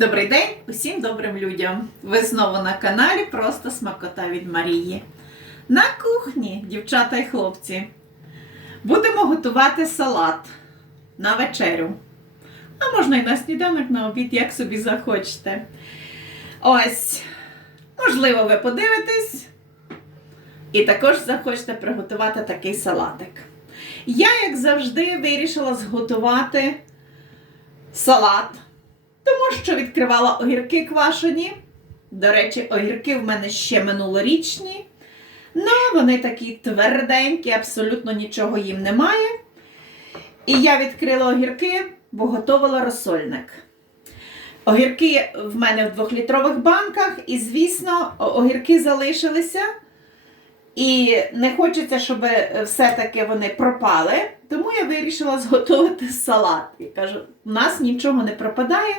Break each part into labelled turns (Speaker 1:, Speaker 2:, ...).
Speaker 1: Добрий день усім добрим людям! Ви знову на каналі Просто Смакота від Марії. На кухні, дівчата і хлопці, будемо готувати салат на вечерю. А можна і на сніданок, на обід, як собі захочете. Ось, можливо, ви подивитесь і також захочете приготувати такий салатик. Я, як завжди, вирішила зготувати салат. Тому що відкривала огірки квашені. До речі, огірки в мене ще минулорічні. Ну, вони такі тверденькі, абсолютно нічого їм немає. І я відкрила огірки, бо готувала розсольник. Огірки в мене в двохлітрових банках, і, звісно, огірки залишилися. І не хочеться, щоб все-таки вони пропали. Тому я вирішила зготувати салат. І кажу, у нас нічого не пропадає,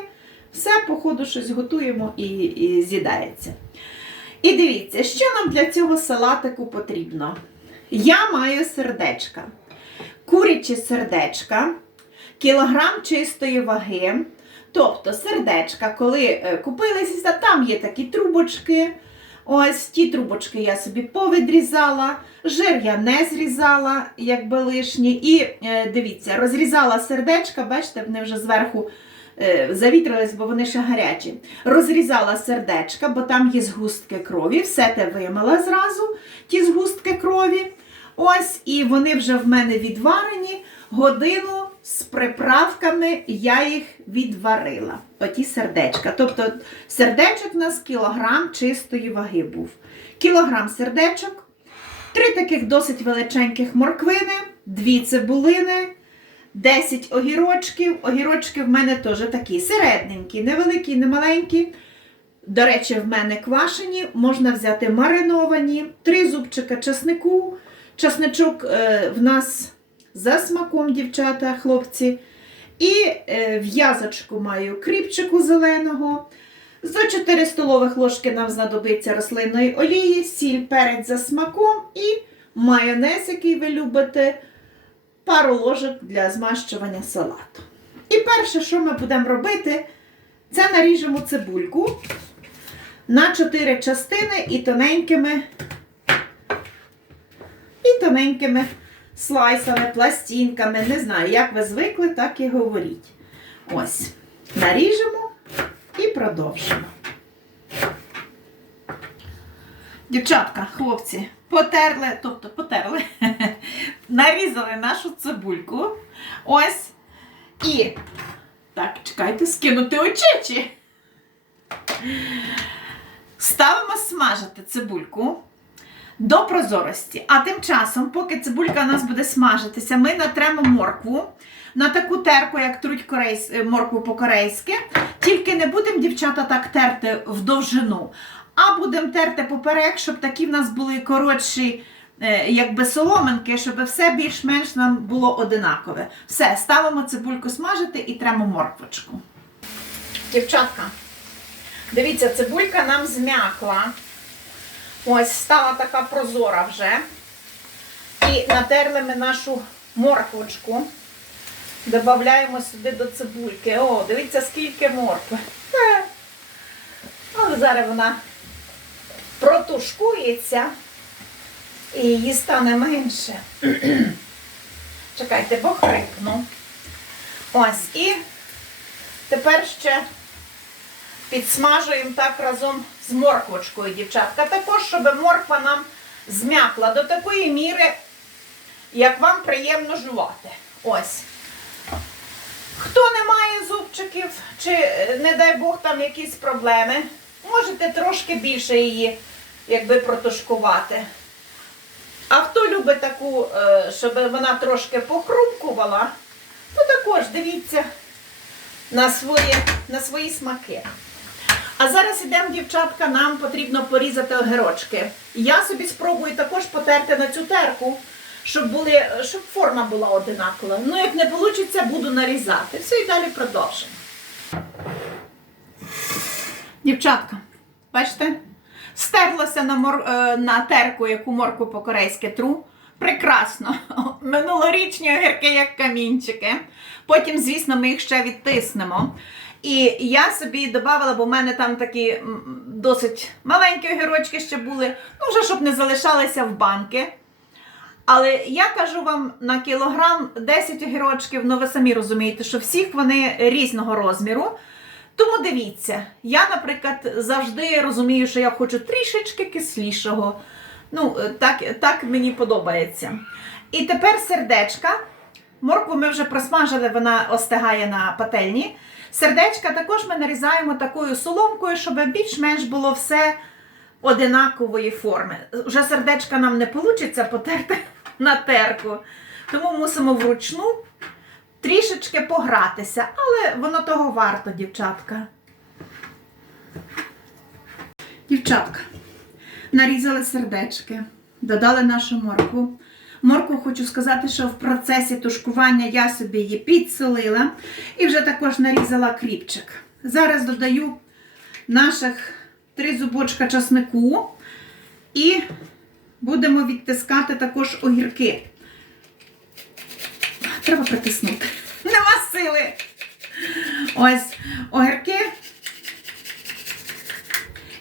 Speaker 1: все, по ходу щось готуємо і, і з'їдається. І дивіться, що нам для цього салатику потрібно. Я маю сердечка, курячі сердечка, кілограм чистої ваги. Тобто сердечка, коли е, купилися, там є такі трубочки. Ось ті трубочки я собі повідрізала, жир я не зрізала, якби лишні. І е, дивіться, розрізала сердечка, бачите, вони вже зверху завітрились, бо вони ще гарячі. Розрізала сердечка, бо там є згустки крові, все те вимила зразу, ті згустки крові. Ось, і вони вже в мене відварені. Годину з приправками я їх відварила. Оті сердечка. Тобто сердечок у нас кілограм чистої ваги був. Кілограм сердечок, три таких досить величеньких морквини, дві цибулини, 10 огірочків. Огірочки в мене теж такі середненькі, невеликі, не маленькі. До речі, в мене квашені, можна взяти мариновані, три зубчика часнику. Часничок е, в нас за смаком, дівчата, хлопці. І е, в'язочку маю кріпчику зеленого. За 4 столових ложки нам знадобиться рослинної олії, сіль, перець за смаком і майонез, який ви любите, пару ложок для змащування салату. І перше, що ми будемо робити, це наріжемо цибульку на 4 частини і тоненькими, і тоненькими слайсами, пластинками. Не знаю, як ви звикли, так і говоріть. Ось, наріжемо і продовжимо. Дівчатка, хлопці, потерли, тобто потерли, нарізали нашу цибульку. Ось. І. Так, чекайте, скинути очечі. Ставимо смажити цибульку до прозорості. А тим часом, поки цибулька у нас буде смажитися, ми натремо моркву на таку терку, як труть корейсь, моркву по-корейськи. Тільки не будемо, дівчата, так терти в довжину, а будемо терти поперек, щоб такі в нас були коротші. е, Якби соломинки, щоб все більш-менш нам було одинакове. Все, ставимо цибульку смажити і тремо морквочку. Дівчатка, дивіться, цибулька нам зм'якла. Ось стала така прозора вже. І натерли ми нашу морквочку. Додаємо сюди до цибульки. О, дивіться, скільки моркви. Е. Але зараз вона протушкується і її стане менше. Чекайте, бо хрипну. Ось, і тепер ще підсмажуємо так разом з морквочкою, дівчатка. Також, щоб морква нам зм'якла до такої міри, як вам приємно жувати. Ось. Хто не має зубчиків, чи, е, не дай Бог, там якісь проблеми, можете трошки більше її якби протушкувати. А хто любить таку, е, щоб вона трошки похрумкувала, то також дивіться на свої, на свої смаки. А зараз ідемо, дівчатка, нам потрібно порізати огірочки. Я собі спробую також потерти на цю терку, щоб, були, щоб форма була одинакова. Ну, як не вийде, буду нарізати. Все і далі продовжимо. Дівчатка, бачите? Стерлася на, мор... е, на терку, яку морку по-корейськи тру. Прекрасно. Минулорічні огірки, як камінчики. Потім, звісно, ми їх ще відтиснемо. І я собі додавала, бо в мене там такі досить маленькі огірочки ще були, ну вже щоб не залишалися в банки. Але я кажу вам на кілограм 10 огірочків, ну ви самі розумієте, що всіх вони різного розміру. Тому дивіться, я, наприклад, завжди розумію, що я хочу трішечки кислішого. Ну, е, так, так мені подобається. І тепер сердечка. Моркву ми вже просмажили, вона остигає на пательні. Сердечка також ми нарізаємо такою соломкою, щоб більш-менш було все одинакової форми. Вже сердечка нам не вийде потерти на терку, тому мусимо вручну трішечки погратися, але воно того варто, дівчатка. Дівчатка, нарізали сердечки, додали нашу моркву. Моркву хочу сказати, що в процесі тушкування я собі її підсолила і вже також нарізала кріпчик. Зараз додаю наших три зубочка часнику і будемо відтискати також огірки. Треба притиснути. Нема сили. Ось огірки.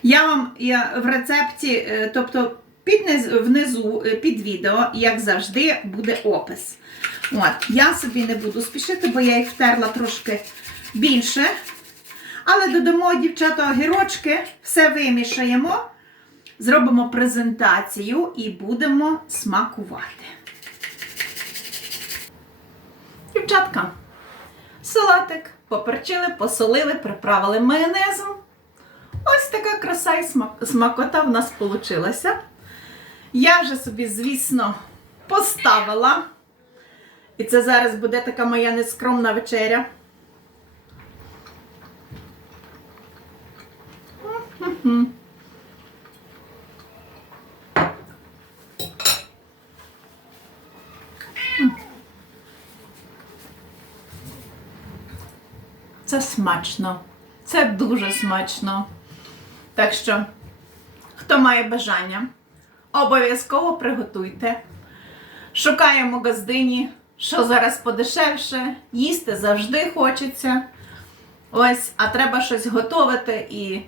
Speaker 1: Я вам я в рецепті, е, тобто під внизу е, під відео, як завжди, буде опис. От, я собі не буду спішити, бо я їх втерла трошки більше. Але додамо, дівчата, огірочки, все вимішаємо, зробимо презентацію і будемо смакувати. Дівчатка, салатик поперчили, посолили, приправили майонезом. Ось така краса і смакота в нас вийшла. Я вже собі, звісно, поставила. І це зараз буде така моя нескромна вечеря. Мгм. Це смачно. Це дуже смачно. Так що, хто має бажання, обов'язково приготуйте. Шукаємо газдині, що зараз подешевше, їсти завжди хочеться. Ось, а треба щось готувати. І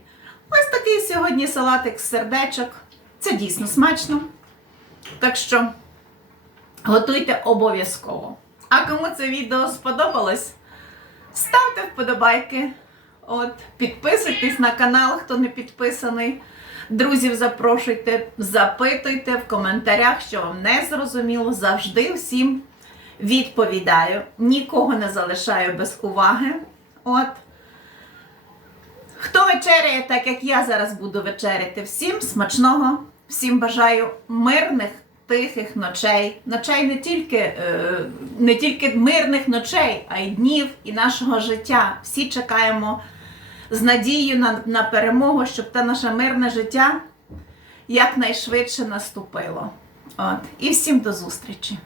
Speaker 1: ось такий сьогодні салатик з сердечок. Це дійсно смачно. Так що готуйте обов'язково. А кому це відео сподобалось, ставте вподобайки. От, підписуйтесь на канал, хто не підписаний. Друзів запрошуйте, запитуйте в коментарях, що вам не зрозуміло. Завжди всім відповідаю. Нікого не залишаю без уваги. От. Хто вечеряє, так як я зараз буду вечеряти, всім смачного, всім бажаю мирних, тихих ночей. Ночей не тільки, е, не тільки мирних ночей, а й днів і нашого життя. Всі чекаємо з надією на, на перемогу, щоб те наше мирне життя якнайшвидше наступило. От. І всім до зустрічі!